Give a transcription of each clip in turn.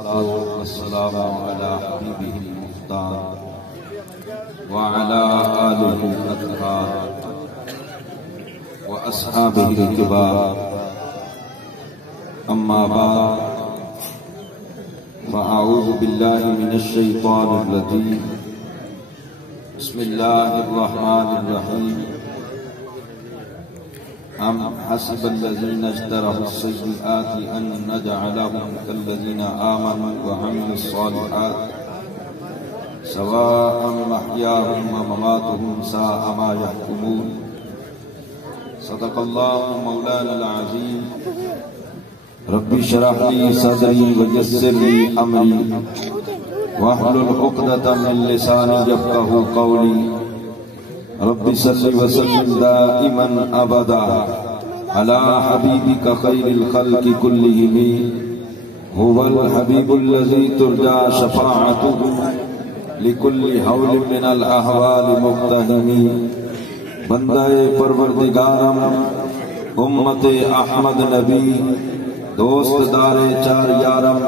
والسلام على حبيبه المختار وعلى آله الأطهار وأصحابه الكبار. أما بعد، فأعوذ بالله من الشيطان الرجيم. بسم الله الرحمن الرحيم. أم حسب الذين اجترحوا السيئات أن نجعلهم كالذين آمنوا وعملوا الصالحات سواء محياهم ومماتهم ساء ما يحكمون. صدق الله مولانا العظيم. رب اشرح لي صدري ويسر لي أمري واحلل عقدة من لساني يفقهوا قولي. رب صل وسلم دائما ابدا على حبيبك خير الخلق كلهم. هو الحبيب الذي ترجى شفاعته لكل حول من الاحوال مقتحم. بندہ پروردگارم امت احمد نبی دوست دار چار یارم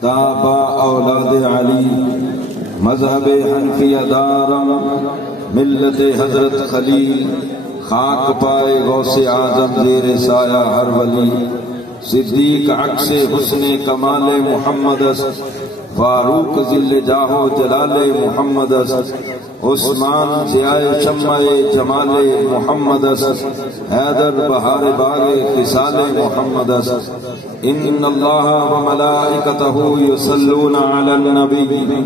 تابع اولاد علی مذہب حنفیہ دارم ملت حضرت خلیل خاک پائے غوث اعظم زیر سایہ ہر ولی. صدیق عکس حسن کمال محمد فاروق ذل جاہ جلال محمد عثمان ضیاء شمع جمال محمد حیدر بہار باغ خصال محمد. ان اللہ وملائکتہ یصلون علی النبی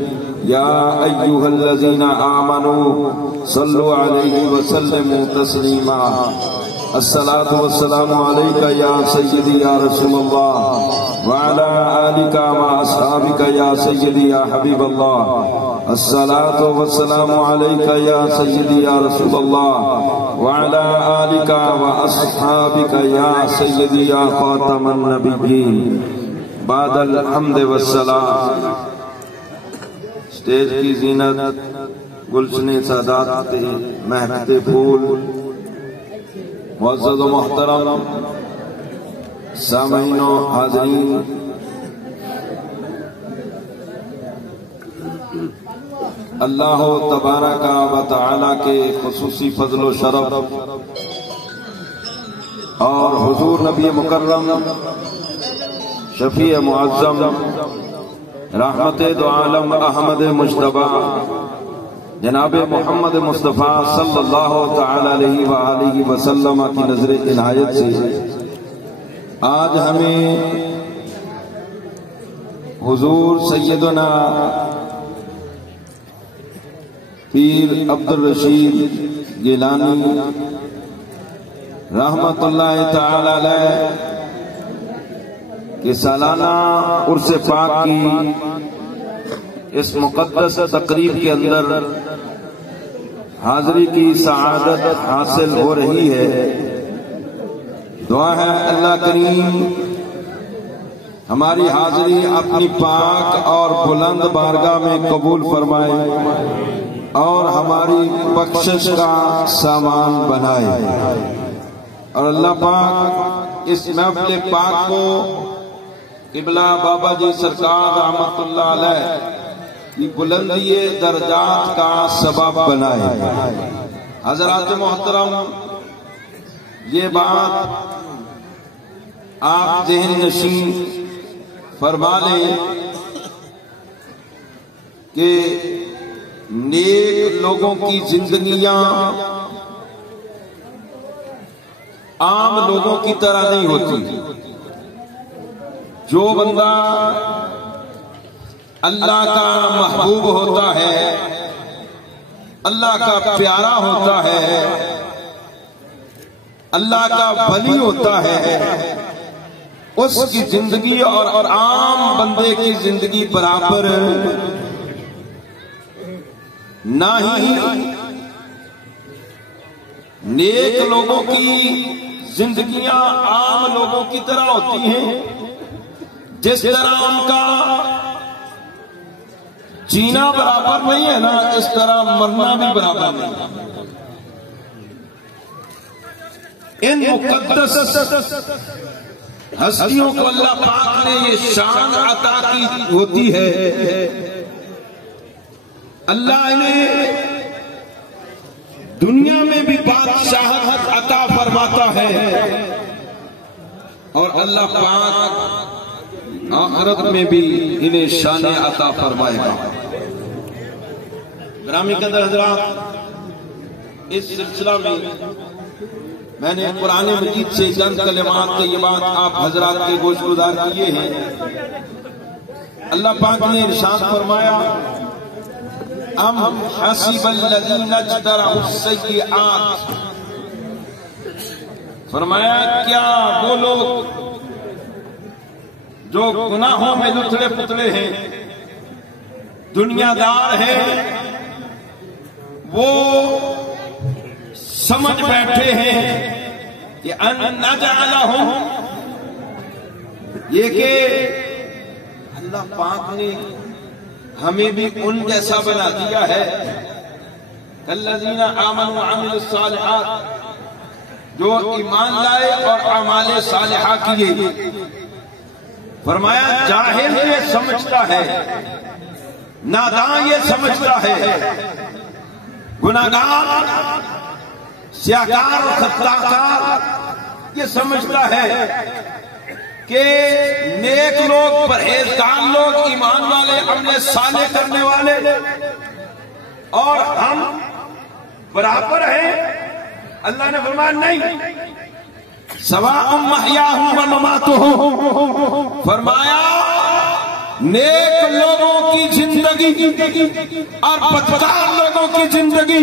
یا ایھا الذین آمنوا صلوا علیہ وسلموا تسلیما. الصلاۃ والسلام علیک یا سیدی یا رسول اللہ وعلی آلک واصحابک یا سیدی یا حبیب اللہ. الصلاۃ والسلام علیک یا سیدی یا رسول اللہ وعلی آلک واصحابک یا سیدی یا خاتم النبیین. بعد الحمد والسلام. اسٹیج کی زینت گلشن سادات مہکتے پھول. معزز و محترم سامعین و حاضرین، اللہ تبارک و تعالی کے خصوصی فضل و شرف اور حضور نبی مکرم شفیع معظم رحمت دو عالم احمد مجتبی جناب محمد مصطفیٰ صلی اللہ تعالی علیہ وآلہ وسلم کی نظر عنایت سے آج ہمیں حضور سیدنا پیر عبدالرشید گیلانی رحمت اللہ تعالی علیہ کہ سالانہ عرس پاک کی اس مقدس تقریب کے اندر حاضری کی سعادت حاصل ہو رہی ہے. دعا ہے اللہ کریم ہماری حاضری اپنی پاک اور بلند بارگاہ میں قبول فرمائے اور ہماری بخشش کا سامان بنائے. اور اللہ پاک اس محفل پاک کو قبلہ بابا جی سرکار رحمت اللہ علیہ کی بلندی درجات کا سبب بنائے. حضرات محترم، یہ بات آپ ذہن نشین فرما لیں کہ نیک لوگوں کی زندگیاں عام لوگوں کی طرح نہیں ہوتی. جو بندہ اللہ کا محبوب ہوتا ہے، اللہ کا پیارا ہوتا ہے، اللہ کا ولی ہوتا ہے، اس کی زندگی اور عام بندے کی زندگی برابر نہ ہی. نیک لوگوں کی زندگیاں عام لوگوں کی طرح ہوتی ہیں. جس طرح ان کا جینا برابر نہیں ہے نا، اس طرح مرنا بھی برابر نہیں. ان مقدس ہستیوں کو اللہ پاک نے یہ شان عطا کی ہوتی ہے، اللہ انہیں دنیا میں بھی بادشاہت عطا فرماتا ہے اور اللہ پاک آخرت میں بھی انہیں شان عطا فرمائے گا۔ گرامی قدر حضرات، اس سلسلہ میں نے قرآن مجید سے چند کلمات طیبات آپ حضرات کے گوش گزار کیے ہیں۔ اللہ پاک نے ارشاد فرمایا، ام حسب الذین اجترحوا السیئات، فرمایا کیا وہ لوگ جو گناہوں میں لتڑے پتڑے ہیں، دنیا دار ہیں، وہ سمجھ بیٹھے ہیں کہ ان نجعلہم، یہ کہ اللہ پاک نے ہمیں بھی ان جیسا بنا دیا ہے، الذین آمنوا وعملوا الصالحات، جو ایمان لائے اور اعمال صالحہ کیے۔ فرمایا جاہل یہ سمجھتا ہے، نادان یہ سمجھتا ہے، گناہگار سیاکار اور خطاکار یہ سمجھتا ہے کہ نیک لوگ، پرہیزگار لوگ، ایمان والے، عمل صالح کرنے والے اور ہم برابر ہیں۔ اللہ نے فرمایا نہیں، سواء محیاہم و مماتہم، فرمایا نیک لوگوں کی زندگی اور بدکار لوگوں کی زندگی،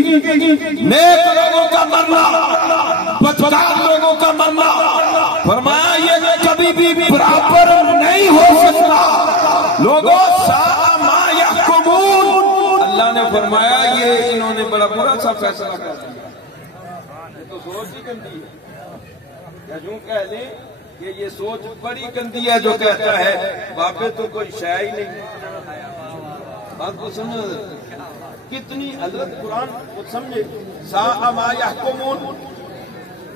نیک لوگوں کا مرنا، بدکار لوگوں کا مرنا، فرمایا یہ کبھی بھی برابر نہیں ہو سکتا۔ لوگوں ساء ما یحکمون، اللہ نے فرمایا یہ انہوں نے بڑا برا سا فیصلہ کر دیا۔ یہ تو سوچ ہی گندی ہے، یا یوں کہہ لیں کہ یہ سوچ بڑی گندی ہے جو کہتا ہے باپے تو کوئی شے ہی نہیں۔ بات کو سمجھ، کتنی حضرت قرآن کو سمجھے، ساء ما یحکمون،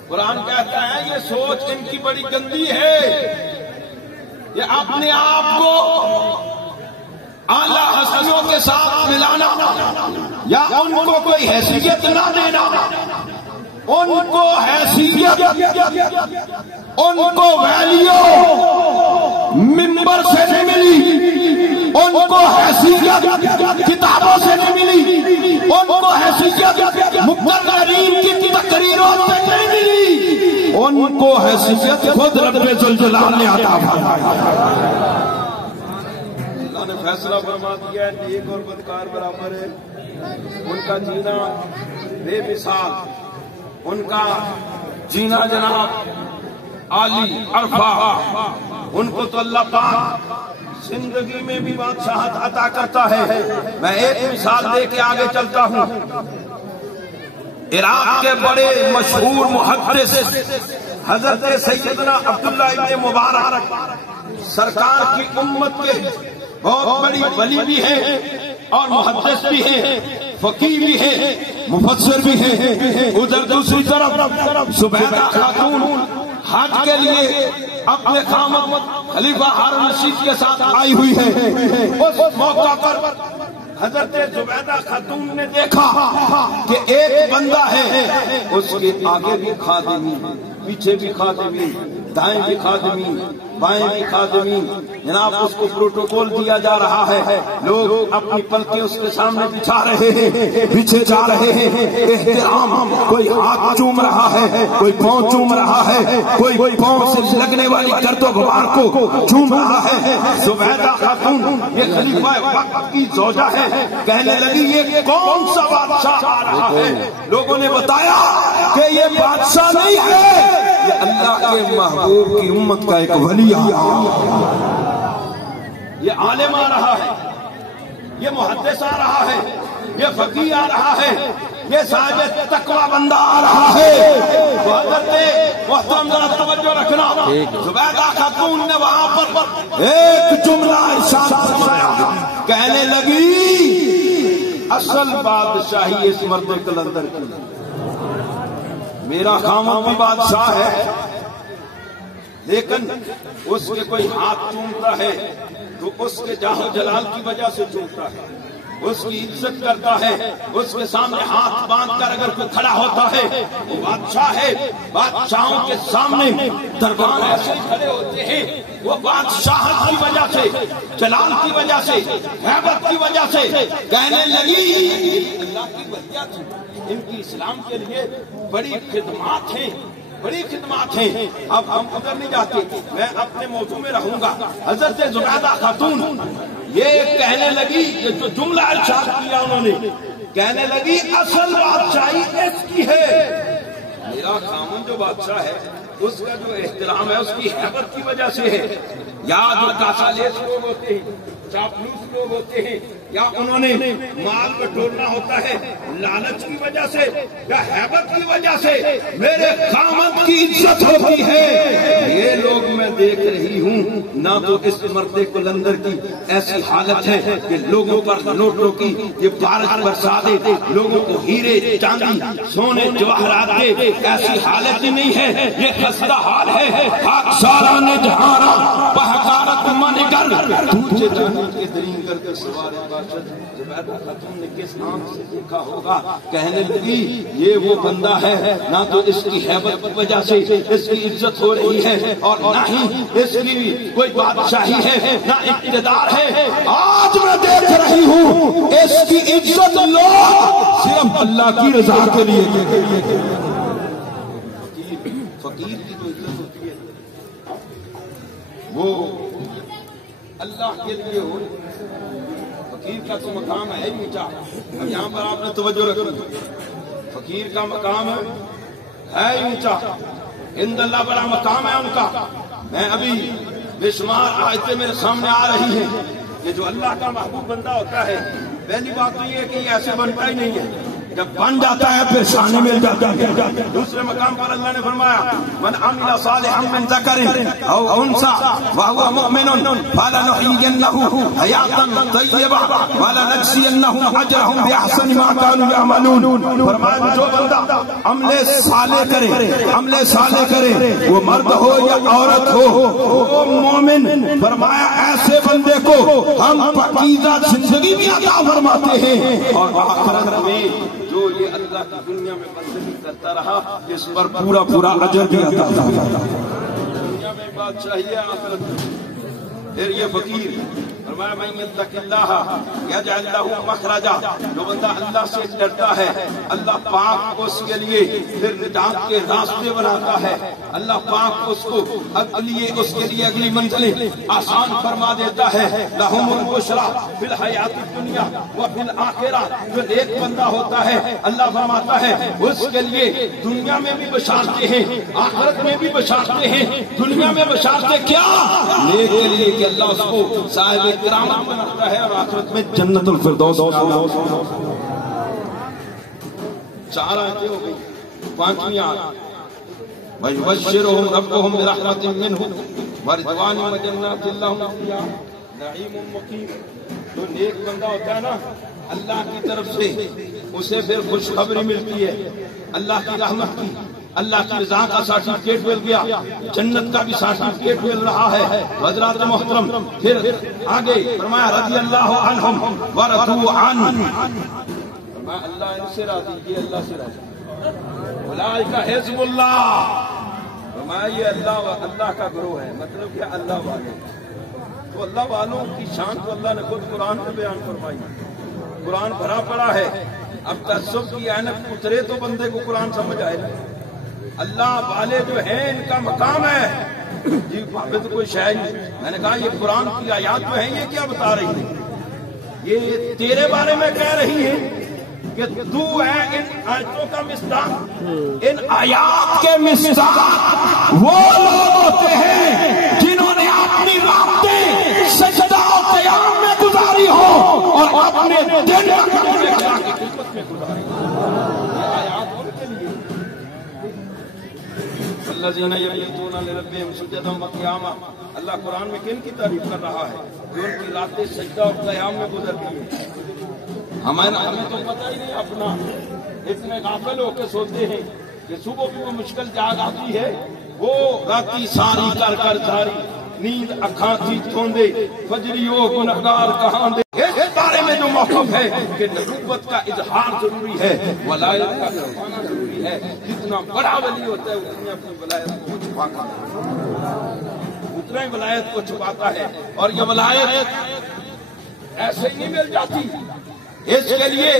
قرآن کہتا ہے یہ سوچ ان کی بڑی گندی ہے، یہ اپنے آپ کو اعلیٰ ہستیوں کے ساتھ ملانا یا ان کو کوئی حیثیت نہ دینا، ان کو حیثیت، ان کو ویلیو منبر سے نہیں ملی، ان کو حیثیت کتابوں سے نہیں ملی، ان کو حیثیت مقررین کی تقریروں سے نہیں ملی، ان کو حیثیت خود رب ذوالجلال نے عطا فرمائی۔ اللہ نے فیصلہ فرما دیا ہے نیک اور بدکار برابر ہے، ان کا جینا بے مثال، ان کا جینا جناب عالی عرفہ، ان کو تو اللہ پاک زندگی میں بھی بادشاہت عطا کرتا ہے۔ میں ایک مثال دے کے آگے چلتا ہوں۔ عراق کے بڑے مشہور محدث حضرت سیدنا عبداللہ ابن مبارک سرکار کی امت کے بہت بڑی ولی بھی ہیں اور محدث بھی ہیں، فقیہ بھی ہیں، مفسر بھی ہیں۔ ادھر دوسری طرف زبیدہ خاتون حج کے لیے اپنے خامد خلیفہ ہارون رشید کے ساتھ آئی ہوئی ہے۔ اس موقع پر حضرت زبیدہ خاتون نے دیکھا کہ ایک بندہ ہے، اس کے آگے بھی خادمی، پیچھے بھی خادمی، دائیں بھی خادمی، بائیں بھی خادمی، جناب اس کو پروٹوکول دیا جا رہا ہے، لوگ اپنی پلکیں اس کے سامنے بچھا رہے ہیں، پیچھے جا رہے ہیں، احترام، کوئی ہاتھ چوم رہا ہے، کوئی پاؤں چوم رہا ہے، کوئی پاؤں سے لگنے والی گرد و غبار کو چوم رہا ہے۔ زبیدہ خاتون یہ خلیفہ وقت کی زوجہ ہے، کہنے لگی یہ کون سا بادشاہ آ رہا ہے؟ لوگوں نے بتایا کہ یہ بادشاہ نہیں ہے، یہ اللہ کے محبوب کی امت کا ایک ولی، یہ عالم آ رہا ہے، یہ محدث آ رہا ہے، یہ فقیہ آ رہا ہے، یہ صاحب تقوی بندہ آ رہا ہے۔ حضرت محترم ذرا توجہ رکھنا، زبیدہ خاتون نے وہاں پر ایک جملہ ارشاد فرمایا، کہنے لگی اصل بادشاہی اس مرد کلندر کی، میرا خامد بھی بادشاہ ہے، لیکن اس کے کوئی ہاتھ چومتا ہے تو اس کے جاہ جلال کی وجہ سے چومتا ہے، اس کی عزت کرتا ہے، اس کے سامنے ہاتھ باندھ کر اگر کوئی کھڑا ہوتا ہے وہ بادشاہ ہے، بادشاہوں کے سامنے دربار ایسے کھڑے ہوتے ہیں، وہ بادشاہت کی وجہ سے، جلال کی وجہ سے، ہیبت کی وجہ سے کہنے لگی اللہ کی وجہ تھی، ان کی اسلام کے لیے بڑی خدمات ہیں، بڑی خدمات ہیں۔ اب ہم ادھر نہیں جاتے، میں اپنے موضوع میں رہوں گا۔ حضرت زبیدہ خاتون یہ کہنے لگی، جو جملہ ارشاد کیا انہوں نے، کہنے لگی اصل بادشاہی اس کی ہے، میرا خامن جو بادشاہ ہے اس کا جو احترام ہے اس کی ہیبت کی وجہ سے ہے، یا جو کاسالیس لوگ ہوتے ہیں، چاپلوس لوگ ہوتے ہیں، یا انہوں نے مال بٹورنا ہوتا ہے لالچ کی وجہ سے یا ہیبت کی وجہ سے میرے خامد کی عزت ہوتی ہے۔ یہ لوگ میں دیکھ رہی ہوں، نہ تو اس مردے قلندر کی ایسی حالت ہے کہ لوگوں پر نوٹوں کی یہ بارش برسا دے، لوگوں کو ہیرے چاندی سونے جواہرات دے، ایسی حالت ہی نہیں ہے، یہ خستہ حال ہے۔ خاکسارا نے جہارا بہکارت من گر دوچے جانے کے درین کر کے سوارے زبیدہ خاتون نے کس آنکھ سے دیکھا ہوگا، کہنے لگی یہ وہ بندہ ہے، نہ تو اس کی ہیبت کی وجہ سے اس کی عزت ہو رہی ہے اور نہ ہی اس کی کوئی بادشاہی ہے، نہ اقتدار ہے۔ آج میں دیکھ رہی ہوں اس کی عزت لوگ صرف اللہ کی رضا کے لیے۔ فقیر کی جو عزت ہوتی ہے وہ اللہ کے لیے ہو، فقیر کا تو مقام ہے اونچا۔ اب یہاں پر آپ نے توجہ رکھی، فقیر کا مقام ہے اونچا، عند اللہ بڑا مقام ہے ان کا۔ میں ابھی بے شمار آیتیں میرے سامنے آ رہی ہیں کہ جو اللہ کا محبوب بندہ ہوتا ہے، پہلی بات تو یہ ہے کہ یہ ایسے بنتا ہی نہیں ہے، جب بن جاتا ہے پھر شانے مل جاتا ہے۔ دوسرے مقام پر اللہ نے فرمایا من عمل صالحا من ذکر او انثى وهو مؤمن فلنحيينه حیاتا طیبہ ولنجزینهم اجرهم باحسن ما كانوا يعملون۔ فرمایا جو بندہ عمل صالح کرے، عمل صالح کرے، وہ مرد ہو یا عورت ہو، وہ مومن، فرمایا ایسے بندے کو ہم پاکیزہ زندگی بھی عطا فرماتے ہیں، اور آخرت میں جو یہ اللہ کی دنیا میں بندگی کرتا رہا اس پر پورا پورا اجر بھی عطا فرماتا ہے۔ دنیا میں بادشاہی ہے، آخرت میں۔ پھر یہ فقیر فرمایا من یتق اللہ یجعل لہ مخرجا، جو بندہ اللہ سے ڈرتا ہے اللہ پاک اس کے لیے پھر نجات کے راستے بناتا ہے، اللہ پاک اس کو اس کے لیے اگلی منزلیں آسان فرما دیتا ہے۔ لہم البشریٰ فی الحیات الدنیا وفی الآخرہ، جو نیک بندہ ہوتا ہے اللہ فرماتا ہے اس کے لیے دنیا میں بھی بشارتیں ہیں، آخرت میں بھی بشارتیں ہیں۔ دنیا میں بشارتیں کیا؟ نیک کے لیے کہ اللہ اس کو صاحب کرامت بناتا ہے، اور آخرت میں جنت الفردوس۔ چار آیتیں ہو گئی، پانچویں آیت وَيُبَشِّرُهُمْ رَبُّهُمْ بِرَحْمَةٍ مِّنْهُ وَرِضْوَانٍ وَجَنَّاتٍ لَّهُمْ فِيهَا نَعِيمٌ مُّقِيمٌ۔ جو نیک بندہ ہوتا ہے نا اللہ کی طرف سے اسے پھر خوشخبری ملتی ہے اللہ کی رحمت کی، اللہ کی رضا کا سرٹیفکیٹ مل گیا، جنت کا بھی سرٹیفکیٹ مل رہا ہے۔ حضرات محترم پھر آگے فرمایا رضی اللہ عنہم ورضوا عنہ، فرمایا اللہ ان سے راضی، یہ اللہ سے راضی۔ اولئک حزب اللہ، فرمایا یہ اللہ کا گروہ ہے، مطلب کہ اللہ والے۔ تو اللہ والوں کی شان تو اللہ نے خود قرآن میں بیان فرمائی، قرآن بھرا پڑا ہے۔ اب تعصب کی عینت اترے تو بندے کو قرآن سمجھ آئے گا۔ اللہ والے جو ہیں ان کا مقام ہے، جی وہاں پہ تو کوئی شے نہیں۔ میں نے کہا یہ قرآن کی آیات جو ہیں یہ کیا بتا رہی ہیں؟ یہ تیرے بارے میں کہہ رہی ہیں کہ تو ہے ان آیتوں کا مصداق، ان آیات کے مصداق وہ لوگ ہوتے ہیں جنہوں نے اپنی راتیں سجدہ و قیام میں گزاری ہو اور اپنے دن خدا کی خدمت میں گزاری ہو۔ یہ آیات ان کے لیے الذین یبیتون لربہم سجدا وقیاما، اللہ قرآن میں کن کی تعریف کر رہا ہے؟ جو ان کی راتیں سجدہ اور قیام میں گزرتی ہیں۔ ہمیں تو پتہ ہی نہیں اپنا، اتنے غافل ہو کے سوتے ہیں کہ صبح بھی وہ مشکل جاگ آتی ہے وہ راتی ساری کر کر جاری نیند اکھاں تھی دھوندے فجری او گنہگار کہاں دے. اس بارے میں جو موقف ہے کہ نبوت کا اظہار ضروری ہے، ولایت کا کروانا ضروری ہے. جتنا بڑا ولی ہوتا ہے اتنی اپنی ولایت کو چھپاتا ہے، اتنا ہی ولایت کو چھپاتا ہے. اور یہ ولایت ایسے ہی نہیں مل جاتی، اس کے لیے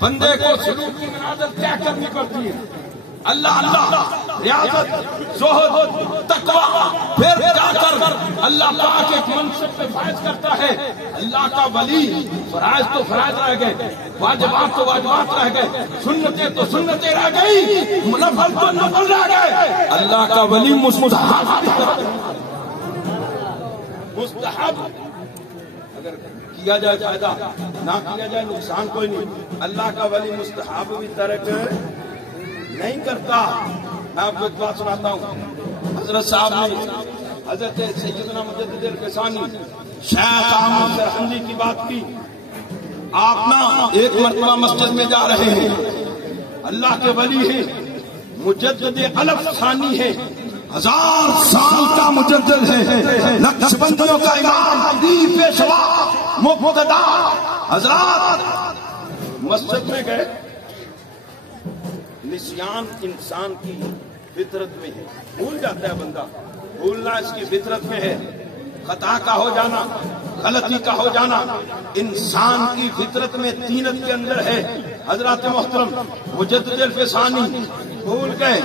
بندے کو سلوک کی منازل طے کرنی پڑتی ہے. اللہ اللہ ریاضت زہد تقوی، پھر جا کر اللہ پاک ایک منصب پہ فائز کرتا ہے. اللہ کا ولی فرائض تو فرائض رہ گئے، واجبات تو واجبات رہ گئے، سنتیں تو سنتیں رہ گئی، نفل تو نفل رہ گئے. اللہ کا ولی مستحب اگر کیا جائے فائدہ، نہ کیا جائے نقصان کوئی نہیں. اللہ کا ولی مستحب بھی ترک نہیں کرتا. میں آپ کو ایک بات سناتا ہوں. حضرت صاحب نے حضرت سیدنا مجدد الفسانی شیخ احمد سرہندی کی بات کی. آپ نا ایک مرتبہ مسجد میں جا رہے ہیں، اللہ کے ولی ہیں، مجدد الف ثانی ہے، 1000 سال کا مجدد ہے، نقشبندیوں کا امام، پیشوا، مقتدا. حضرات مسجد میں گئے. نسیان انسان کی فطرت میں ہے، بھول جاتا ہے بندہ، بھولنا اس کی فطرت میں ہے. خطا کا ہو جانا، غلطی کا ہو جانا انسان کی فطرت میں، طینت کے اندر ہے. حضرات محترم مجدد الفسانی بھول گئے،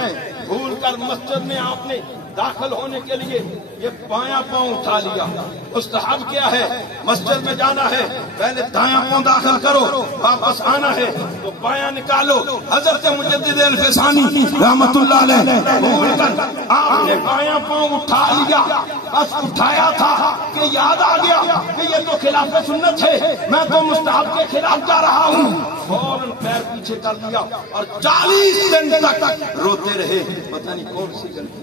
بھول کر مسجد میں آپ نے داخل ہونے کے لیے یہ بایاں پاؤں اٹھا لیا. مستحب کیا ہے؟ مسجد میں جانا ہے پہلے دایاں پاؤں داخل کرو، واپس آنا ہے تو بایاں نکالو. حضرت مجدد الفسانی رحمت اللہ علیہ بھول کر آپ نے بایاں پاؤں اٹھا لیا. بس اٹھایا تھا کہ یاد آ گیا کہ یہ تو خلاف سنت ہے، میں تو مستحب کے خلاف جا رہا ہوں. فوراً پیر پیچھے کر لیا اور 40 دن تک روتے رہے. پتہ نہیں کون سی غلطی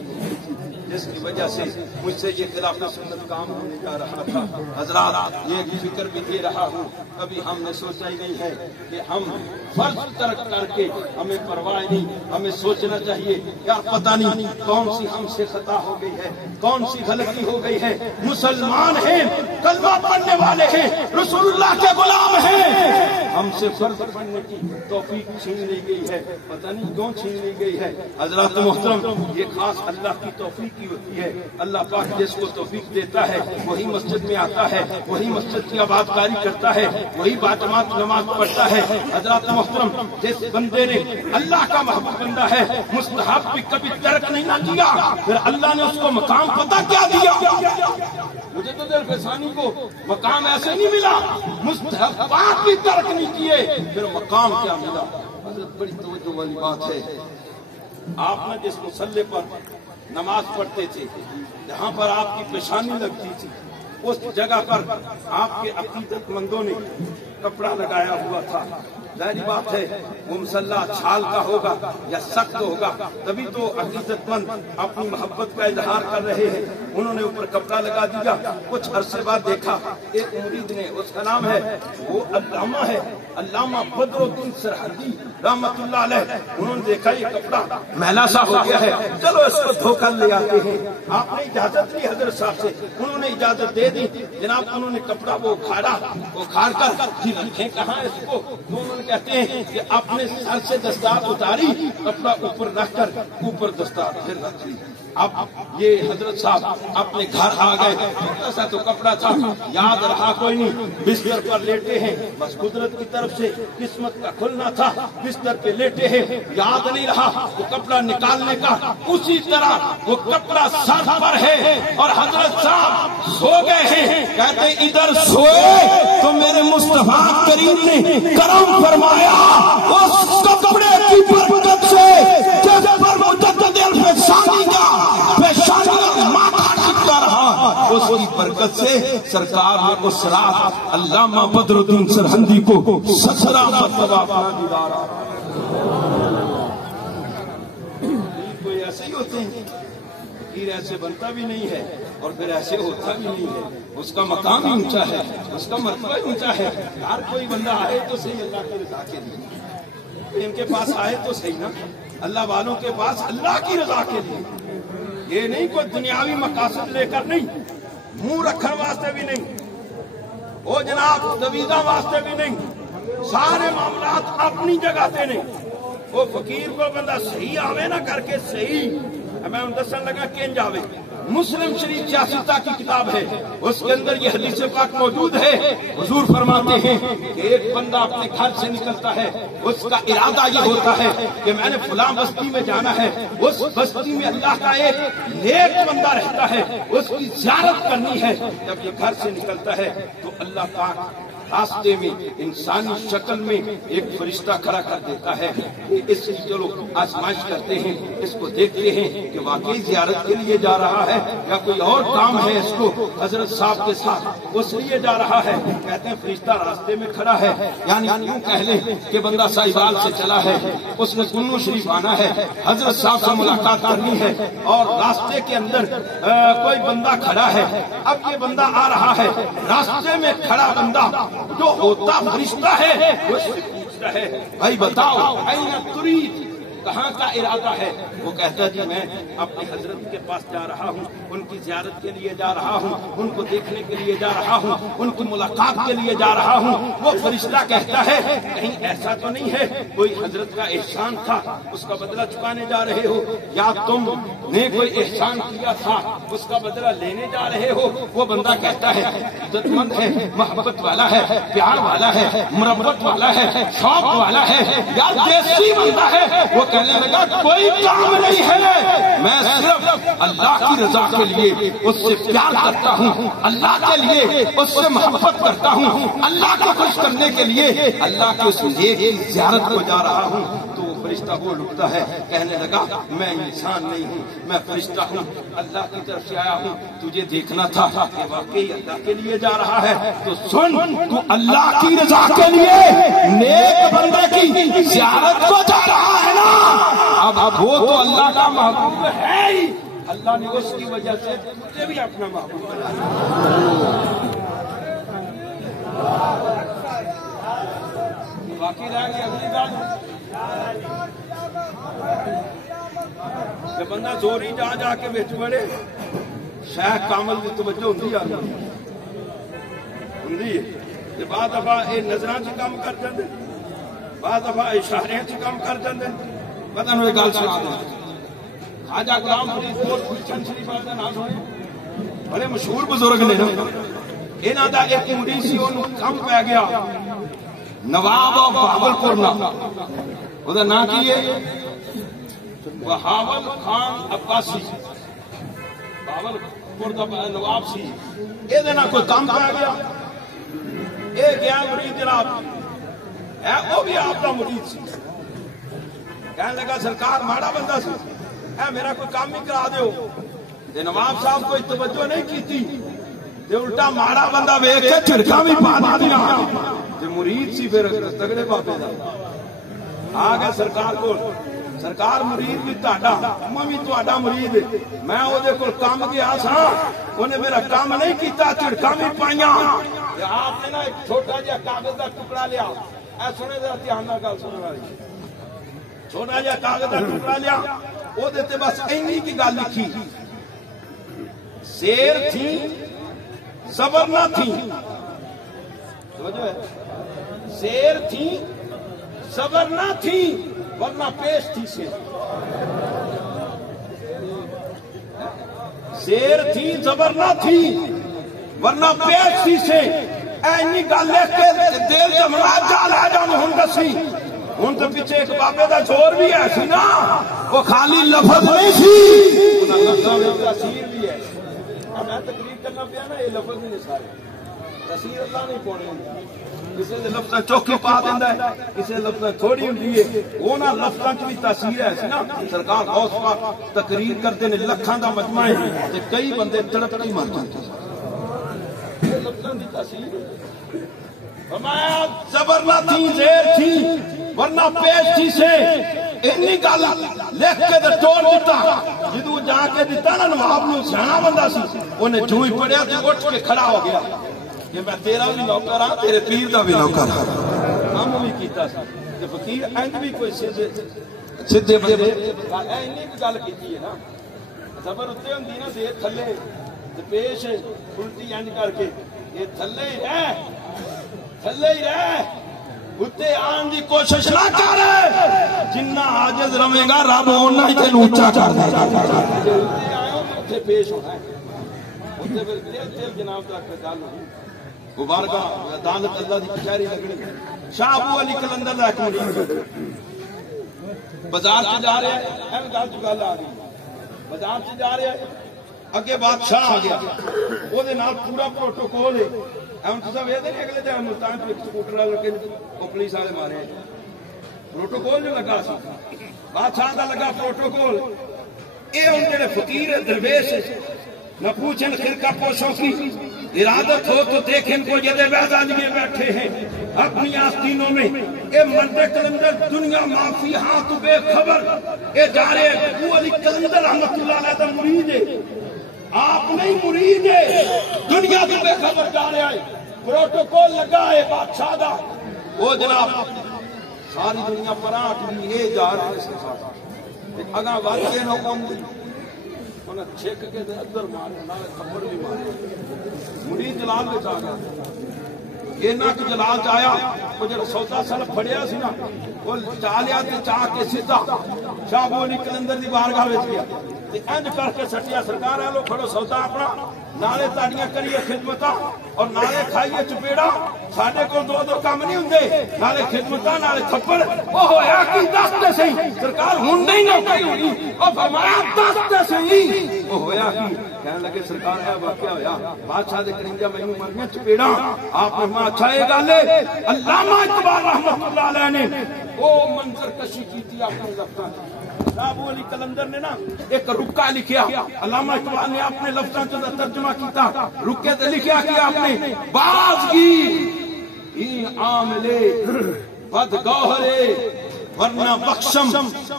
جس کی وجہ سے مجھ سے یہ خلاف سنت کام ہونے جا رہا تھا. حضرات یہ فکر بھی دے رہا ہوں، کبھی ہم نے سوچا ہی نہیں ہے کہ ہم فرض ترک کر کے ہمیں پرواہ نہیں. ہمیں سوچنا چاہیے یار پتہ نہیں کون سی ہم سے خطا ہو گئی ہے، کون سی غلطی ہو گئی ہے. مسلمان ہیں، کلمہ پڑھنے والے ہیں، رسول اللہ کے غلام ہیں، ہم سے فرض پڑھنے کی توفیق چھین لی گئی ہے. پتہ نہیں کیوں چھین لی گئی ہے. حضرات محترم یہ خاص اللہ کی توفیق ہوتی ہے. اللہ پاک جس کو توفیق دیتا ہے وہی مسجد میں آتا ہے، وہی مسجد کی آبادکاری کرتا ہے، وہی باجماعت نماز پڑھتا ہے. حضرات محترم جس بندے نے اللہ کا محبوب بندہ ہے، مستحب بھی کبھی ترک نہیں نہ کیا، پھر اللہ نے اس کو مقام پتہ کیا دیا. مجدد الفسانی کو مقام ایسے نہیں ملا، مستحبات بھی ترک نہیں کیے، پھر مقام کیا ملا. حضرت بڑی توجہ والی بات ہے. آپ نے جس مصلی پر نماز پڑھتے تھے، جہاں پر آپ کی پیشانی لگتی تھی، اس جگہ پر آپ کے عقیدت مندوں نے کپڑا لگایا ہوا تھا. ظاہری بات ہے وہ مسلح چھال کا ہوگا یا سخت ہوگا، تبھی تو عقیدت مند اپنی محبت کا اظہار کر رہے ہیں. انہوں نے اوپر کپڑا لگا دیا. کچھ عرصے بعد دیکھا ایک مرید نے، اس کا نام ہے، وہ علامہ ہے، علامہ بدر الدین سرہندی رحمت اللہ علیہ. انہوں نے دیکھا یہ کپڑا میلا سا ہو گیا ہے، چلو اس کو دھو کر لے آتے ہیں. آپ نے اجازت لی حضرت صاحب سے، انہوں نے اجازت دے دی. جناب انہوں نے کپڑا وہ اکھاڑ کر جی رکھیں کہاں اس کو. انہوں نے کہتے ہیں کہ اپنے سر سے دستار اتاری، کپڑا اوپر رکھ کر اوپر دستار پھر رکھ لی. اب یہ حضرت صاحب اپنے گھر آ گئے. ایسا تو کپڑا تھا، یاد رہا کوئی نہیں. بستر پر لیٹے ہیں، بس قدرت کی طرف سے قسمت کا کھلنا تھا. بستر پہ لیٹے ہیں، یاد نہیں رہا وہ کپڑا نکالنے کا. اسی طرح وہ کپڑا سر پر ہے اور حضرت صاحب سو گئے ہیں. کہتے ادھر سوئے تو میرے مصطفیٰ کریم نے کرم فرمایا اس کپڑے کی برکت سے جس پر مجدد الفسانی کا پیشانی ماتھا ٹکتا رہا، اس کی برکت سے سرکار نے اس رات علامہ بدر الدین سرہندی کو 17 مرتبہ اپنا دیدار. کوئی ایسے ہی ہوتے ہیں، فقیر ایسے بنتا بھی نہیں ہے اور پھر ایسے ہوتا بھی نہیں ہے. اس کا مقام ہی اونچا ہے، اس کا مرتبہ ہی اونچا ہے. ہر کوئی بندہ آئے تو صحیح اللہ کی رضا کے لیے، ان کے پاس آئے تو صحیح نا، اللہ والوں کے پاس اللہ کی رضا کے لیے. یہ نہیں کوئی دنیاوی مقاصد لے کر نہیں، منہ رکھنے واسطے بھی نہیں، وہ جناب دویزہ واسطے بھی نہیں، سارے معاملات اپنی جگہ تے نہیں۔ وہ فقیر کو بندہ صحیح آوے نہ کر کے صحیح میں دسن لگا کنج آوے۔ مسلم شریف 86 کی کتاب ہے، اس کے اندر یہ حدیث پاک موجود ہے۔ حضور فرماتے ہیں کہ ایک بندہ اپنے گھر سے نکلتا ہے، اس کا ارادہ یہ ہوتا ہے کہ میں نے فلاں بستی میں جانا ہے، اس بستی میں اللہ کا ایک نیک بندہ رہتا ہے، اس کی زیارت کرنی ہے۔ جب یہ گھر سے نکلتا ہے تو اللہ پاک راستے میں انسانی شکل میں ایک فرشتہ کھڑا کر دیتا ہے۔ اس کی چلو آزمائش کرتے ہیں، اس کو دیکھتے ہیں کہ واقعی زیارت کے لیے جا رہا ہے یا کوئی اور کام ہے اس کو حضرت صاحب کے ساتھ اس لیے جا رہا ہے۔ کہتے ہیں فرشتہ راستے میں کھڑا ہے، یعنی یوں کہہ لیں کہ بندہ ساہیوال سے چلا ہے، اس نے کنو شریف آنا ہے، حضرت صاحب سے ملاقات کرنی ہے، اور راستے کے اندر کوئی بندہ کھڑا ہے۔ اب یہ بندہ آ رہا ہے، راستے میں کھڑا بندہ جو ہوتا فرشتہ ہے وہ اس سے پوچھتا ہے بھائی بتاؤ این ترید، کہاں کا ارادہ ہے؟ وہ کہتا ہے جی میں اپنے حضرت کے پاس جا رہا ہوں، ان کی زیارت کے لیے جا رہا ہوں، ان کو دیکھنے کے لیے جا رہا ہوں، ان کی ملاقات کے لیے جا رہا ہوں۔ وہ فرشتہ کہتا ہے کہیں ایسا تو نہیں ہے کوئی حضرت کا احسان تھا اس کا بدلہ چکانے جا رہے ہو، یا تم نے کوئی احسان کیا تھا اس کا بدلہ لینے جا رہے ہو؟ وہ بندہ کہتا ہے عزت مند ہے، محبت والا ہے، پیار والا ہے، مربت والا ہے، شوق والا ہے، یا دیسی بندہ ہے۔ وہ کہنے لگا کوئی کام نہیں ہے، میں صرف اللہ کی رضا کے لیے اس سے پیار کرتا ہوں، اللہ کے لیے اس سے محبت کرتا ہوں، اللہ کو خوش کرنے کے لیے اللہ کے اس نیک کی زیارت کو جا رہا ہوں۔ تو وہ فرشتہ بول اٹھتا ہے، کہنے لگا میں انسان نہیں ہوں، میں فرشتہ ہوں، اللہ کی طرف سے آیا ہوں، تجھے دیکھنا تھا کہ واقعی اللہ کے لیے جا رہا ہے تو سن، تو اللہ کی رضا کے لیے نیک بندے کی زیارت کو جا رہا ہے نا، اب وہ تو اللہ کا محبوب ہے ہی، اللہ نے اس کی وجہ سے تجھے بھی اپنا محبوب بنایا۔ باقی رہ گئی اگلی بات کہ بندہ زوری جا جا کے بچ بڑے شیخ کامل کی توجہ ہوندی آ ہوندی ہے، بعض دفعہ یہ نظراں چ کام کر جاندے، بعض دفعہ اشاریاں چ کام کر جاندے۔ پتہ نہیں گل سنا دیں، خواجہ غلام فرید کوٹ گلشن شریف کا نام سنے، بڑے مشہور بزرگ نے نا، انہاں دا ایک مرید سی اونوں کم پی گیا نواب آف بہاولپور نا، او دا نام کی ہے بہاول خان عباسی، بہاولپور دا نواب سی، اے دے نال کوئی کم پی گیا، اے گیا مرید جناب ہے، وہ بھی آپ دا مرید سی، کہنے لگا سرکار ماڑا بندہ سی، اے میرا کوئی کام ہی کرا دیو۔ تے نواب صاحب کوئی توجہ نہیں کیتی، تے الٹا ماڑا بندہ ویکھ کے جھڑکاں بھی پا دیا، تے مرید سی پھر تگڑے بابے دا آ گیا سرکار کو، سرکار مرید بھی تہاڈا، میں بھی تہاڈا مرید، میں او دے کول کام گیا سا، اونے میرا کام نہیں کیتا، جھڑکاں بھی پائیاں۔ تے آپ نے نا ایک چھوٹا جہا کاغذ دا ٹکڑا لیا، اے سنے ذرا دھیان نال گل سنن والی، چھوٹا جہا کاغذ کا ٹکڑا لیا، وہ دیتے بس اینی کی گل لکھی، زیر تھی زبر نہ تھی، زیر تھی زبر نہ تھی ورنہ پیش تھی سے، زیر تھی زبر نہ تھی ورنہ پیش تھی سے، اینی گل لکھ کے دل جمنا جال ہے جان ہوں دسی، ہوں تو پیچھے ایک بابے دا زور بھی ہے سی نا، وہ خالی لفظ نہیں سی، تاثیر بھی ہے۔ میں تقریر کرنا پیا نا، یہ لفظ بھی نہیں سارے، تاثیر اللہ نہیں پاؤنی ہوندی، کسی دے لفظاں چوکھی پا دیندا ہے، کسی لفظاں تھوڑی ہوندی ہے، انہاں لفظاں چ بھی تاثیر ہے سی نا۔ سرکار غوث پاک تقریر کرتے نے لکھاں دا مجمع ہے تے کئی بندے تڑپ کے مر جاندے، یہ لفظاں دی تاثیر ہے۔ فرمایا زبر نہ تھی زیر تھی ورنہ پیش تھی سے، اینی گل لکھ کے تے ٹول دیتا، جدوں جا کے دیتا نا نواب نو، سیاںا بندہ سی، انہیں جو ہی پڑھیا تے اٹھ کے کھڑا ہو گیا کہ میں تیرا بھی نوکر ہاں، تیرے پیر دا بھی نوکر ہاں، ہم بھی کیتا سی تے فقیر انج بھی کوئی سیدھے بندے اینی گل کیتی ہے نا، زبر اتنے ہوندی نا دیر تھلے تے پیش الٹی انج کر کے یہ تھلے ہی رہ اتنے آن دی کوشش نہ کر جنہ عاجز رہے گا رب اونا ہی تینوں اونچا کر دے گا اتنے آئے ہو اتنے پیش ہونا ہے اتنے پھر دل جناب تک گل ہوئی مبارکہ دانت اللہ دی کچہری لگنی شاہ ابو علی کلندر دا ایک مرید بازار سے جا رہے ہیں ایم گل جو گل آ رہی بازار سے جا رہے ہیں اگے بادشاہ آ گیا وہ دے نال پورا پروٹوکول ہے ایم تو سب یہ نہیں اگلے دن ملتان پہ سکوٹر لگے وہ پولیس والے مارے پروٹوکول جو لگا سی بادشاہ دا لگا پروٹوکول یہ ہوں جڑے فقیر درویش نہ پوچھیں خرقہ پوشوں کی ارادت ہو تو دیکھیں کو یہ وعدہ لیے بیٹھے ہیں اپنی آستینوں میں اے مرد کلندر دنیا معافی ہاتھ بے خبر اے جا رہے ابو علی کلندر رحمت اللہ علیہ دا مرید ہے آپ نہیں مرید ہے دنیا تو بے خبر جا رہے ہیں پروٹوکول لگا ہے بادشاہ دا وہ جناب ساری دنیا پر آٹھ بھی یہ جا رہے ہیں اگاں واقعے نہ کون دی انہیں چھک کے ادھر مارے نہ خبر بھی مارے مرید جلال میں چاہ گیا یہ نہ کہ جلال چاہیا وہ جو سودا سلف پھڑیا سی نا وہ چاہ لیا کہ چاہ کے سیدھا شاہ ابو علی کلندر دی بارگاہ وچ گیا تے انج کر کے سٹیا سرکار ہے لو کھڑو سودا اپنا نالے تاڑیاں کریے خدمتاں اور نالے کھائیے چپیڑا ساڈے کول دو دو کام نہیں ہوندے نالے خدمتاں نالے تھپڑ او ہویا کی دس تے صحیح سرکار ہن نہیں نوکری ہونی او فرمایا دس تے صحیح او ہویا کی کہنے لگے سرکار ہے واقعہ ہویا بادشاہ دے کرنجا مینوں مرنی چپیڑا آپ نے فرمایا اچھا یہ گل ہے علامہ اقبال رحمۃ اللہ علیہ نے او منظر کشی کیتی اپنے لفظاں ابو علی کلندر نے نا ایک رکا لکھیا علامہ اقبال نے اپنے لفظاں چ ترجمہ کیتا رکے تے لکھیا کہ آپ نے بازگی ہی عاملے بد گوہرے ورنہ بخشم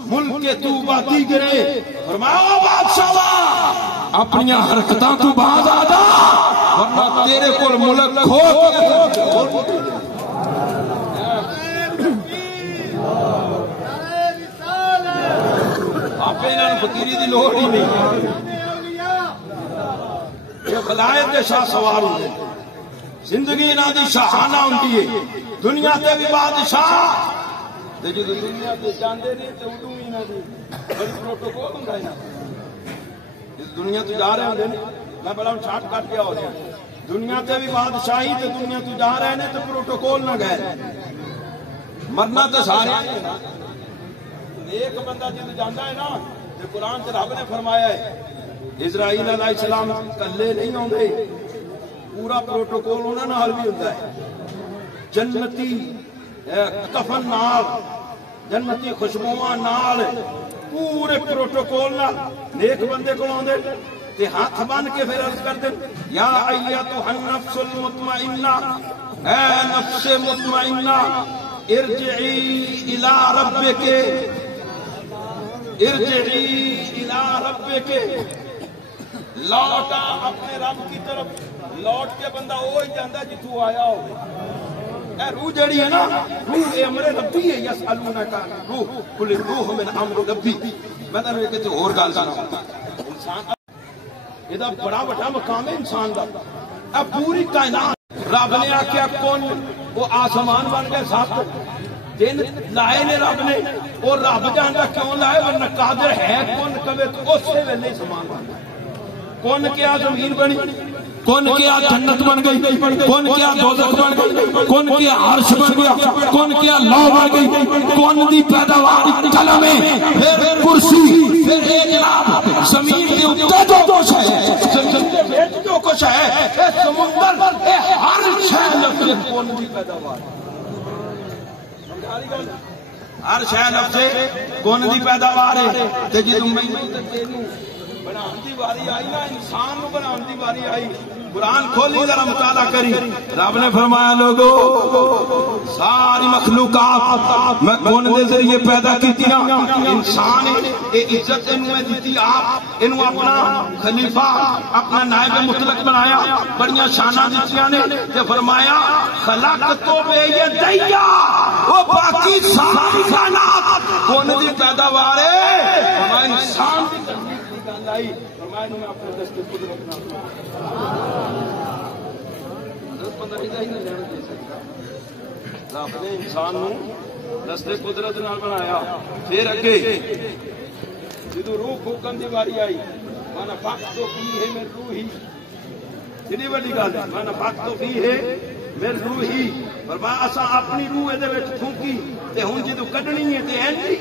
ملک تو باتی گرے فرمایا بادشاہ اپنی حرکتاں تو باز آ جا ورنہ تیرے کول ملک کھو آپ انہوں فقیری دی لوڑ ہی نہیں یہ خلائق دے شاہ سوار ہوتے زندگی انہوں دی شاہانہ ہوتی ہے دنیا تے بھی بادشاہ تے جو دنیا تے جاندے نہیں تے اردو ہی انہوں دی بڑی پروٹوکول ہوتا ہے نا اس دنیا تو جا رہے ہیں میں بڑا چھاٹ کٹ گیا ہو رہا دنیا تے بھی بادشاہی تے دنیا تو جا رہے ہیں تے پروٹوکول نہ گئے مرنا تے سارے ہیں ایک بندہ جد جانا ہے نا جو قرآن سے رب نے فرمایا ہے اسرائیل علیہ السلام کلے نہیں ہوندے پورا پروٹوکول انہاں نال بھی ہوندا ہے جنتی کفن نال جنتی خوشبوواں نال پورے پروٹوکول نال نیک بندے کول ہوندے تے ہاتھ بن کے پھر عرض کر دیں یا ایتھا النفس المطمئنہ اے نفس مطمئنہ ارجعی الی ربک ارجعی الی ربک لوٹا اپنے رب کی طرف لوٹ کے بندہ وہی جاندا جتوں آیا ہو اے روح جڑی ہے نا روح اے امر ربی ہے یسالونک روح کل روح من امر ربی میں تانوں ایک اور گل سنا انسان یہ بڑا بڑا مقام ہے انسان دا اے پوری کائنات رب نے آخیا کون وہ آسمان بن گئے سات دن لائے نے رب نے اور رب جانتا کیوں لائے ورنہ قادر ہے کون کبھی تو اسی ویلے سامان بن گیا کون کیا زمین بنی کون کیا جنت بن گئی کون کیا دوزخ بن گئی کون کیا عرش بن گیا کون کیا لو بن گئی کون دی پیداوار قلم پھر کرسی پھر جناب زمین کے اوپر جو کچھ ہے زمین کے بیچ جو کچھ ہے اے سمندر اے ہر شے لفظ کون دی پیداوار ہر شے لفظ کون دی پیداوار ہے تے جدوں مینوں تے تینوں بنان دی واری آئی نا انسان نو بنان دی واری آئی قرآن کھولی ذرا مطالعہ کری رب نے فرمایا لوگو ساری مخلوقات میں کون دے ذریعے پیدا کیتی نا انسان اے عزت انہوں میں دیتی آپ انہوں اپنا خلیفہ اپنا نائب مطلق بنایا بڑیاں شانہ دیتیاں نے تے فرمایا خلقتو بے یدیا وہ باقی ساری کائنات کون دی پیداوار ہے فرمایا انسان دی بنائی فرمایا میں اپنے دستے قدرت نہ بندہ ہی نہیں لینا دے سکتا. رب نے انسان نو دستے قدرت نہ بنایا. پھر اگے جدو روح پھوکن دی واری آئی مانا فقط تو فی ہے میری روحی. کتنی بڑی گل ہے. مانا فقط تو فی ہے میری روحی. فرمایا اساں اپنی روح دے وچ پھونکی تے ہن جدو کڈنی ہے تے اینجی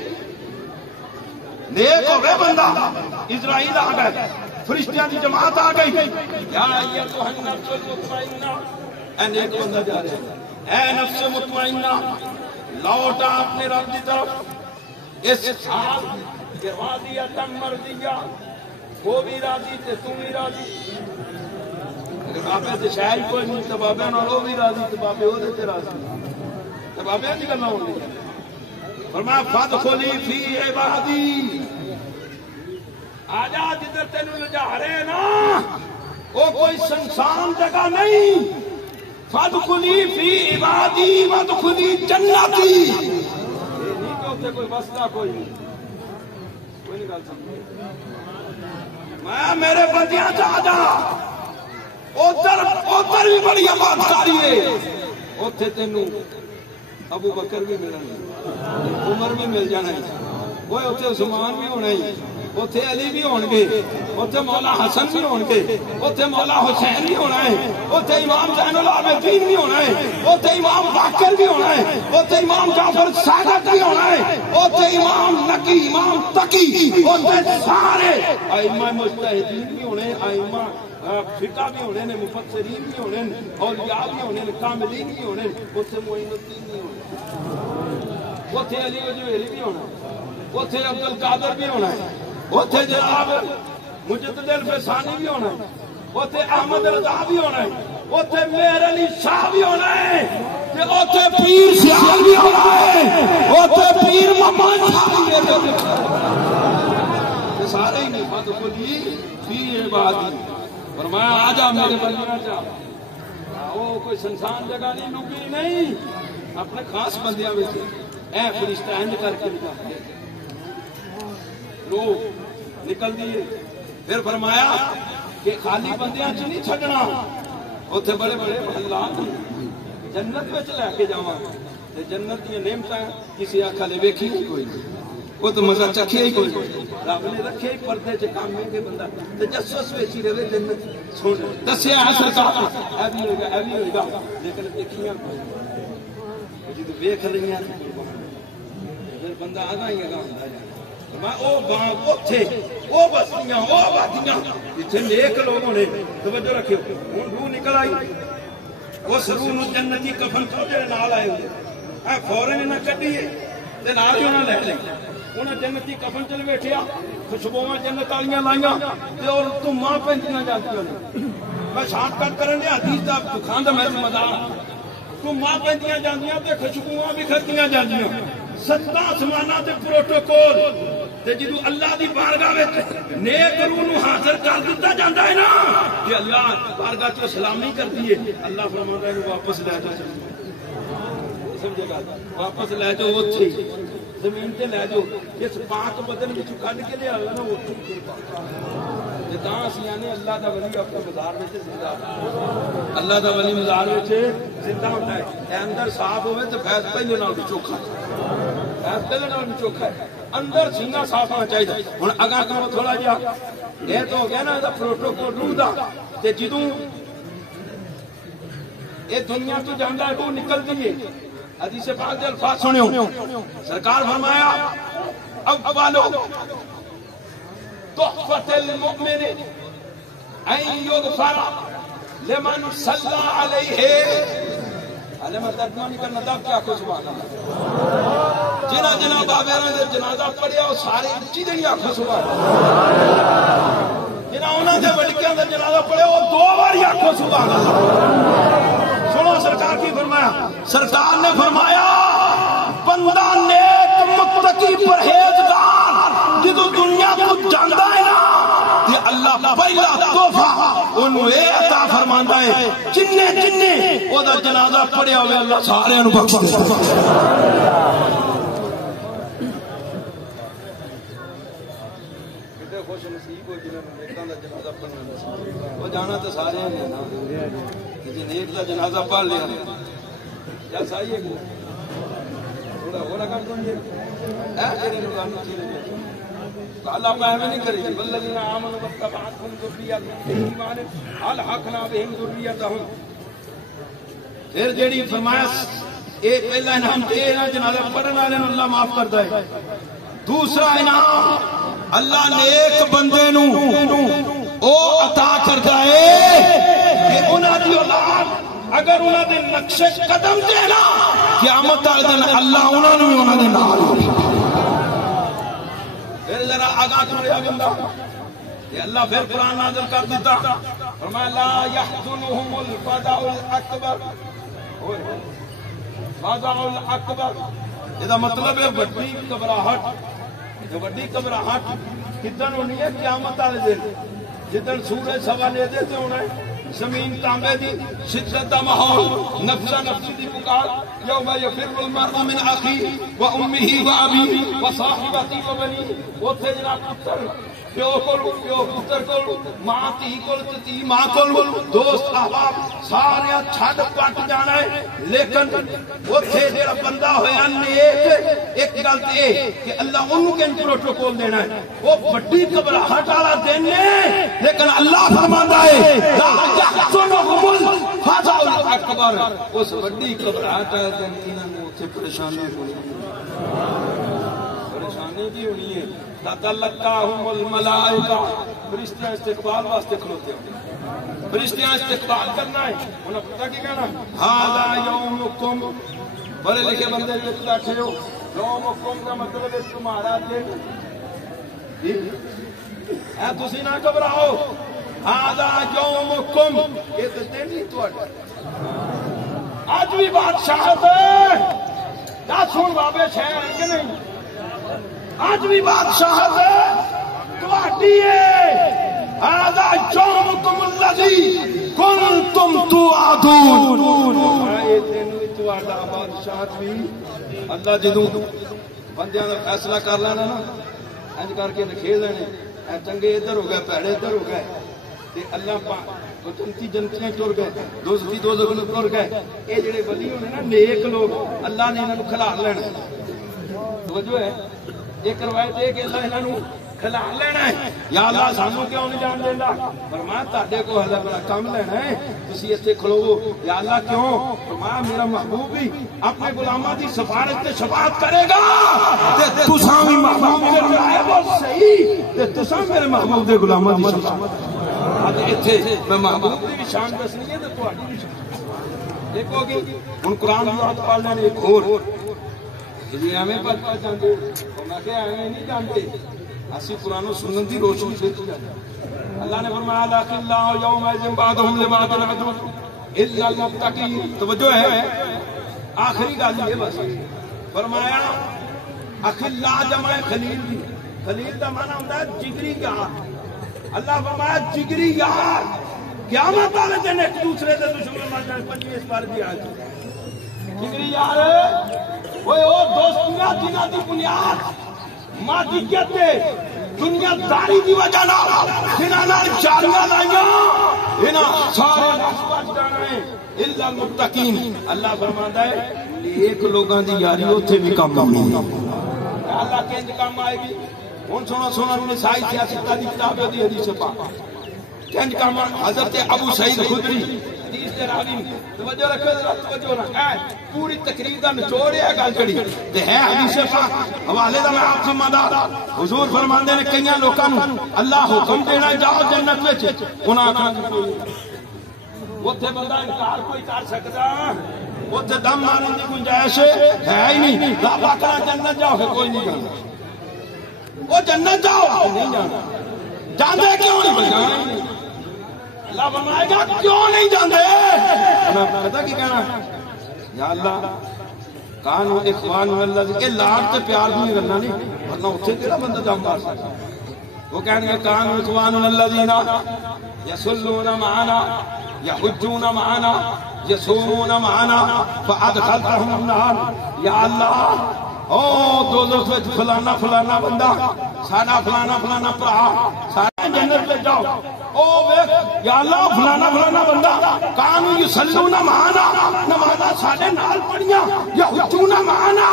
نیک ہوے بندہ. اسرائیل آ گئے, فرشتیاں دی جماعت آ گئی. یا ایتھا النفس المطمئنہ, اے نیک بندہ جا رہا ہے, اے نفس مطمئنہ لوٹا اپنے رب کی طرف. اس حال کہ راضیۃ مرضیہ, وہ بھی راضی تے تم بھی راضی. اگر بابے تے شہر کوئی نہیں تو بابے نال وہ بھی راضی تے بابے وہ تے راضی تے بابے دی گلاں ہونی. فرمایا فادخلی فی عبادی, آجا جدھر تینوں لجا رہے نا وہ کوئی سنسان جگہ نہیں. فادخلی فی عبادی وادخلی جنتی. یہ نہیں کہ اتنے کوئی مسئلہ کوئی نہیں گل سمجھ. میں میرے بندیاں چ آ جا. ادھر بھی بڑی آبادکاری ہے. اتنے تینوں ابو بکر بھی ملنا, عمر بھی مل جانا, وہ اتنے عثمان بھی ہونا, اتنے علی بھی ہون گے, اتنے مولا حسن بھی ہون گے, اتنے مولا حسین بھی ہونا ہے, اتنے امام زین العابدین بھی ہونا ہے, اتنے امام باقر بھی ہونا ہے, اتنے امام جعفر صادق بھی ہونا ہے, اتنے امام نقی, امام تقی, اتنے سارے ائمہ مجتہدین بھی ہونے, ائمہ فقہ بھی ہونے نے, مفسرین بھی ہونے, اولیاء بھی ہونے, کاملین بھی ہونے, اتنے معین الدین بھی ہونے, اتنے علی وجوہری بھی ہونا, اتنے عبد القادر بھی ہونا ہے, اتنے جناب مجدد الفسانی بھی ہونا ہے, اتنے احمد رضا بھی ہونا ہے, اتنے میر علی شاہ بھی ہونا ہے, اتنے پیر سیال بھی ہونا ہے, اتنے پیر محمد شاہ بھی ہونا ہے. سارے ہی نہیں بات بولی فی عبادی. فرمایا آجا میرے بندیاں جا. وہ کوئی سنسان جگہ نہیں, لگی نہیں, اپنے خاص بندیاں میں سے اے فرشتہ انج کر کے روح نکل دیے. پھر فرمایا کہ خالی بندیاں چ نہیں چھڈنا, اتنے بڑے بڑے محلات جنت میں لے کے جاواں. جنت کی نعمتاں کسی آنکھ والے ویکھی نہیں کوئی, وہ تو مزہ چکھیا ہی کوئی. رب نے رکھے پردے چ کام میں کہ بندہ تجسس ویچی رہے جنت سن دسیا ہے سرکار اے بھی ہوگا اے بھی ہوگا, لیکن دیکھیاں جدو ویکھ رہی ہیں پھر بندہ آگاہ ہی آگاہ ہوندا جائے. میں او بانگ اوتھے او بستیاں او آبادیاں جتھے نیک لوگ ہونے. توجہ رکھیو, ہن روح نکل آئی, اس روح نو جنتی کفن تو جڑے نال آئے ہوئے اے فورن نہ کڈیے تے نال ہی انہاں لے لے. انہیں جنتی کفن چل بیٹھیا, خوشبواں جنت والیاں لائیاں اور دھماں پینچیاں جاندیاں نے. میں شارٹ کٹ کرن دیا حدیث دا دکھان دا میرے مدار. دھماں پینچیاں جاندیاں تے خوشبواں بکھرتیاں جاندیاں. ستا آسماناں تے پروٹوکول تے جدوں اللہ دی بارگاہ وچ نیک روح نو حاضر کر دتا جاندا ہے نا کہ اللہ بارگاہ چ سلامی کردی ہے, اللہ فرماتا ہے واپس لے جا. سمجھے گا, واپس لے جاؤ اوتھے زمین تے لے جاؤ. اس پاک بدن وچ کڈ کے لے آنا نا اوتھے جداں اسی آنے اللہ دا ولی اپنے مزار وچ زندہ, اللہ دا ولی مزار وچ زندہ ہوندا ہے. اندر صاف ہوئے تو فیض پہلے نال بھی چوکھا, فیض پہلے نال بھی چوکھا ہے. اندر سینہ صاف ہونا چاہیے. ہن اگاں کرو تھوڑا جہا, یہ تو ہو گیا نا دا پروٹوکول روح دا. تے جدوں یہ دنیا تو جاندا ہے روح نکلدی ہے. حدیث پاک دے الفاظ سنیو, سرکار فرمایا اولو تحفۃ المؤمن ان یغفر لمن صلی علیہ. علی میں ترجمہ نہیں کرنا تھا, کیا کو سبحان اللہ. جنہ جنہ بابے نے جنازہ پڑھیا وہ سارے اچھی دے آکھو سبحان اللہ. جنہ انہاں دے وڈکیاں دا جنازہ پڑھیا وہ 2 بار آکھو سبحان اللہ. سنو سرکار کی فرمایا, سرکار نے فرمایا بندہ نیک متقی پرہیزگار جدو دنیا کو جاندا ہے نا تے اللہ پہلا تحفہ اونوں اے عطا فرماندا ہے جننے جننے او دا جنازہ پڑھیا ہوئے اللہ سارے نوں بخش دے. خوش نصیب ہو جنہوں نے نیکاں دا جنازہ پڑھنا نصیب وہ جانا تو سارے نے نا جی نیک دا جنازہ پڑھ لیا یا صحیح ہے تھوڑا ہو رہا کر دیں گے جڑے نورانی چیزیں اللہ میں نہیں کرے گی والذین آمنوا واتبعتهم ذریتهم بإیمان الحقنا بهم ذریتهم پھر جیڑی فرمایا اے پہلا انعام تے نا جنازہ پڑھن والے نوں اللہ معاف کردا ہے دوسرا انعام اللہ نیک بندے نوں او عطا کردا ہے کہ انہاں دی اولاد اگر انہاں دے نقش قدم تے نا قیامت والے دن اللہ انہاں نوں انہاں دے نال پھر ذرا آگاہ کریا بندہ کہ اللہ پھر قرآن نازل کر دیتا فرمایا لا يحزنهم الفزع الاکبر فزع الاکبر یہ مطلب ہے بڑی گھبراہٹ جو بڑی گھبراہٹ کدن ہونی ہے قیامت والے دن جدن سورج سوا لے دیتے ہونا ہے زمین تانبے دی شدت دا ماحول نفسا نفسی دی پکار یوم یفر المرء من اخیہ و امہ و ابیہ و صاحبتہ و بنیہ اوتھے جناب پتر پیو کول پتر کول ماں تھی کول تی ماں کول دوست احباب سارے چھڈ پٹ جانا ہے لیکن اوتھے جڑا بندہ ہویا نیک ایک گل تے کہ اللہ اونوں کین پروٹوکول دینا ہے وہ بڑی گھبراہٹ والا دن ہے لیکن اللہ فرماندا ہے لا يحزنهم الفزع الاکبر اس بڑی گھبراہٹ ہے دن انہاں نوں اوتھے پریشانی ہونی کی ہونی ہے تتلقاہم الملائکہ فرشتیاں استقبال واسطے کھلوتے ہیں فرشتیاں استقبال کرنا ہے انہیں پتہ کی کہنا ھذا یومکم بڑے لکھے بندے یہ بیٹھے ہو یومکم کا مطلب ہے تمہارا دن اے تسی نہ گھبراؤ ھذا یومکم یہ تو دن ہی تہاڈا آج بھی بادشاہت ہے کیا سن بابے شہر ہے کہ نہیں آج بھی بادشاہت ہے تہاڈی ہے ھذا یومکم الذی کنتم توعدون اے دن وی تہاڈا بادشاہت بھی اللہ جدوں بندیاں دا فیصلہ کر لینا نا انج کر کے کھیل لینے اے چنگے ادھر ہو گئے پیڑے ادھر ہو گئے تے اللہ پاک جنتی جنتیاں ٹر گئے دوزخی دوزخ میں ٹر گئے اے جڑے ولی ہونے نا نیک لوگ اللہ نے انہاں نوں کھلا لینا توجہ ہے ایک روایت ہے کہ اللہ انہاں نوں کھلا لینا ہے یا اللہ سانوں کیوں نہیں جان دیندا فرمایا تہاڈے کو ہلے بڑا کم لینا ہے تسی ایتھے کھلوو یا اللہ کیوں فرمایا میرا محبوب بھی اپنے غلاماں دی سفارت تے شفاعت کرے گا تے تساں بھی محبوب دے غلام ہو صحیح تے تساں میرے محبوب دے غلاماں دی شفاعت اب ایتھے میں محبوب دی شان دسنی ہے تے تہاڈی بھی شان دیکھو گے ہن قرآن دی آیت پڑھ لینے ایک اور جی ہمیں پتہ جاندے میں کہ ہمیں نہیں جانتے اسی قرآن و سنت دی روشنی دیتی جاتی اللہ نے فرمایا لاکن اللہ یومئذ بعضهم لبعض عدو الا المتقین توجہ ہے آخری گل یہ بس فرمایا اخلا جمع خلیل دی خلیل دا معنی ہوتا ہے جگری یار اللہ فرمایا جگری یار قیامت والے دن ایک دوسرے دے دشمن بن جان پنجی اس بار بھی آج جگری یار وہ دوستیاں جنہاں دی بنیاد مادیت دنیا داری دی وجہ جنہاں نال جاریاں لائیاں انہاں سارے نسبت جانا ہے الا المتقین اللہ فرماندا ہے نیک لوگاں دی یاری اوتھے بھی کام آونی ہے اللہ کینج کام آئے گی ہن سونا نسائی سیاست دی کتاب ہے دی حدیث پاک کینج کام حضرت ابو سعید خدری حدیث دے راوی توجہ رکھو توجہ رکھ پوری تقریر دا نچوڑ ہے گل کڑی تے ہے حدیث پاک حوالے دا میں آپ سمجھدا حضور فرماندے نے کئیاں لوکاں نوں اللہ حکم دینا جاؤ جنت وچ انہاں آکھنا اوتھے بندہ انکار کوئی کر سکدا اوتھے دم مارن دی گنجائش ہے ہی نہیں رب آکھنا جنت جاؤ کوئی نہیں جاندا وہ جنت جاؤ نہیں جانا جاندے کیوں نہیں اللہ فرمائے گا کیوں نہیں جاندے پتہ کی کہنا یا اللہ کانو اخوان اللہ کے لاڈ تے پیار نہیں کرنا نہیں ورنہ اوتھے تیرا بندہ دم مار سکتا وہ کہنے گے کانو اخوان الذین یصلون معنا یحجون معنا یصومون معنا فادخلتهم النار یا اللہ دوزخ وچ فلانا فلانا بندہ ساڈا فلانا فلانا بھرا سارے جنت لے جاؤ او ویکھ یا اللہ فلانا فلانا بندہ کانو یصلون معنا نمازاں ساڈے نال پڑھیاں یا حجون معنا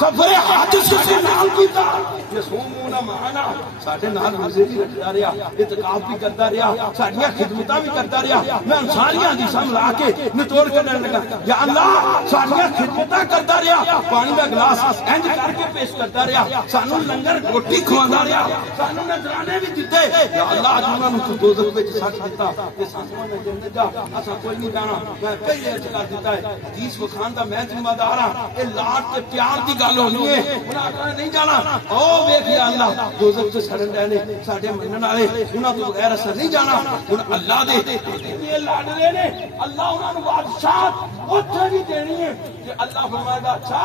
سفر حج ساڈے نال کیتا یصومون معنا ساڈے نال روزے بھی رکھدا رہیا اعتکاف بھی کردا رہیا ساڈیاں خدمتاں بھی کردا رہیا میں ساریاں دی سم لا کے نتوڑ کرن لگا یا اللہ ساڈیاں خدمتاں کردا رہیا پانی دا گلاس انج کر کے پیش کردا رہیا سانو لنگر روٹی کھواندا رہیا سانو نذرانے بھی دتے یا اللہ جنہاں نوں تو دوزخ وچ سٹ دتا تے سانو میں جنت جا اساں کوئی نہیں جانا میں پہلے ارج کر دتا ہے حدیث وکھان دا میں ذمہ دار ہاں اے لاڈ تے پیار دی گل ہونی ہے انہاں کہنا نہیں جانا او ویکھ یا اللہ دوزخ تے سڑن دے نے ساڈے منن والے انہاں تو بغیر اساں نہیں جانا ہن اللہ دے یہ لاڈلے نے اللہ انہاں نوں بادشاہت اوتھے بھی دینی ہے کہ اللہ فرمائے گا اچھا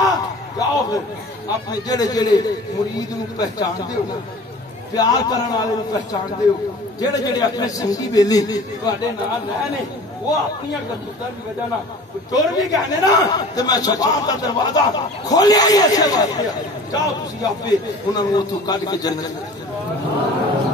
جاؤ پھر اپنے جڑے جڑے مرید نو پہچان دے ہو پیار کرن والے نو پہچان دے ہو جڑے جڑے اپنے سنگی بیلی تواڈے نال رہے نے وہ اپنی کرتوتاں دی وجہ نال چور بھی گئے نا تے میں شفاعت دا دروازہ کھولیا ہی ایسے واسطے جاؤ تسی آپے انہاں نوں اوتھوں کڈ کے جنت